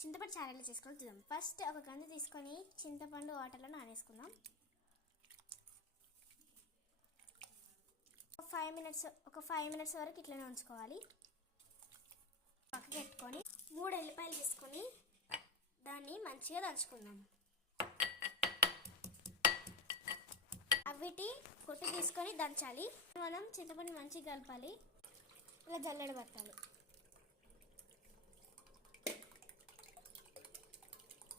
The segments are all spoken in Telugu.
చింతపండు చారు ఎలా చేసుకోవాలో చూద్దాం. ఫస్ట్ ఒక గంజి తీసుకొని చింతపండు వాటర్లో నానేసుకుందాం. 5 మినిట్స్ వరకు ఇట్లనే ఉంచుకోవాలి. పక్కకు పెట్టుకొని 3 ఎల్లిపాయలు తీసుకొని దాన్ని మంచిగా దంచుకుందాం. అవిటి పొట్టు తీసుకొని దంచాలి. మనం చింతపండు మంచిగా కలపాలి. ఇలా జల్లెడ పట్టాలి.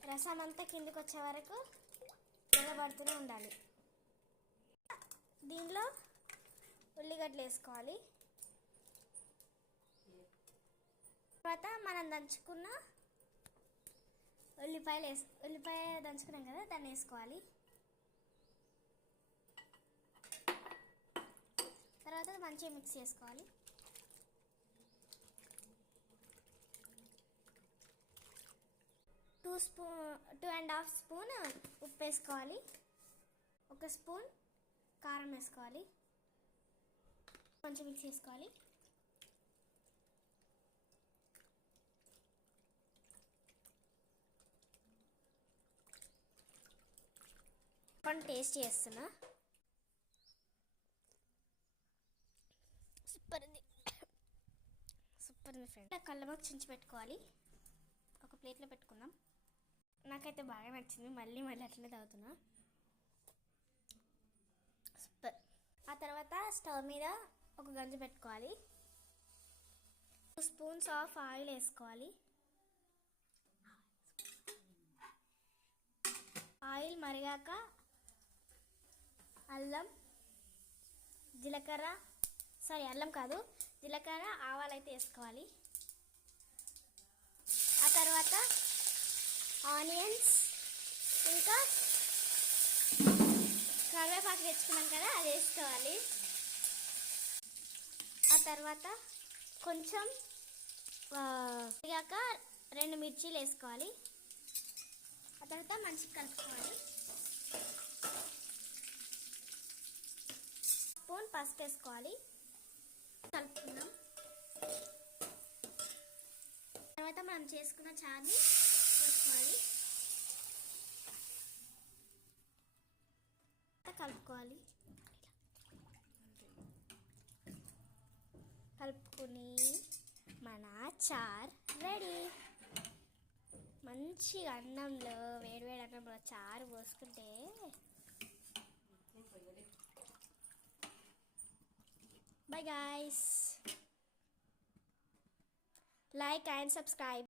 రసం అంతా కిందికి వచ్చే వరకు జల్లబడుతూనే ఉండాలి. దీనిలో ఉల్లిగడ్డలు వేసుకోవాలి. తర్వాత మనం దంచుకున్న ఉల్లిపాయ దంచుకున్నాం కదా, దాన్ని వేసుకోవాలి. తర్వాత మంచిగా మిక్స్ చేసుకోవాలి. 2.5 స్పూన్ ఉప్పు వేసుకోవాలి. 1 స్పూన్ కారం వేసుకోవాలి. కొంచెం మిక్స్ చేసుకోవాలి. ఇప్పుడు టేస్ట్ చేస్తున్నా. సూపర్ ఉంది ఫ్రెండ్. కళ్ళమాకు చించి పెట్టుకోవాలి. ఒక ప్లేట్లో పెట్టుకుందాం. నాకైతే బాగా నచ్చింది. మళ్ళీ అట్లనే తాగుతున్నా. సూపర్. ఆ తర్వాత స్టవ్ మీద ఒక గంజి పెట్టుకోవాలి. 2 స్పూన్స్ ఆఫ్ ఆయిల్ వేసుకోవాలి. ఆయిల్ మరిగాక జీలకర్ర ఆవాలు అయితే వేసుకోవాలి. ఆ తర్వాత ఆనియన్స్ ఇంకా కరివేపాకు తెచ్చుకున్నాం కదా, అది వేసుకోవాలి. ఆ తర్వాత కొంచెం వేగాక 2 మిర్చీలు వేసుకోవాలి. ఆ తర్వాత మంచిగా కలుపుకోవాలి. స్పూన్ పసుపు వేసుకోవాలి. కలుపుకుందాం. తర్వాత మనం చేసుకున్న చారుని వేసుకోవాలి. కలుపుకోవాలి. కలుపుకుని మన చారు రెడీ. మంచిగా అన్నంలో వేడివేడి అన్నంలో చారు పోసుకుంటే bye guys, like and subscribe.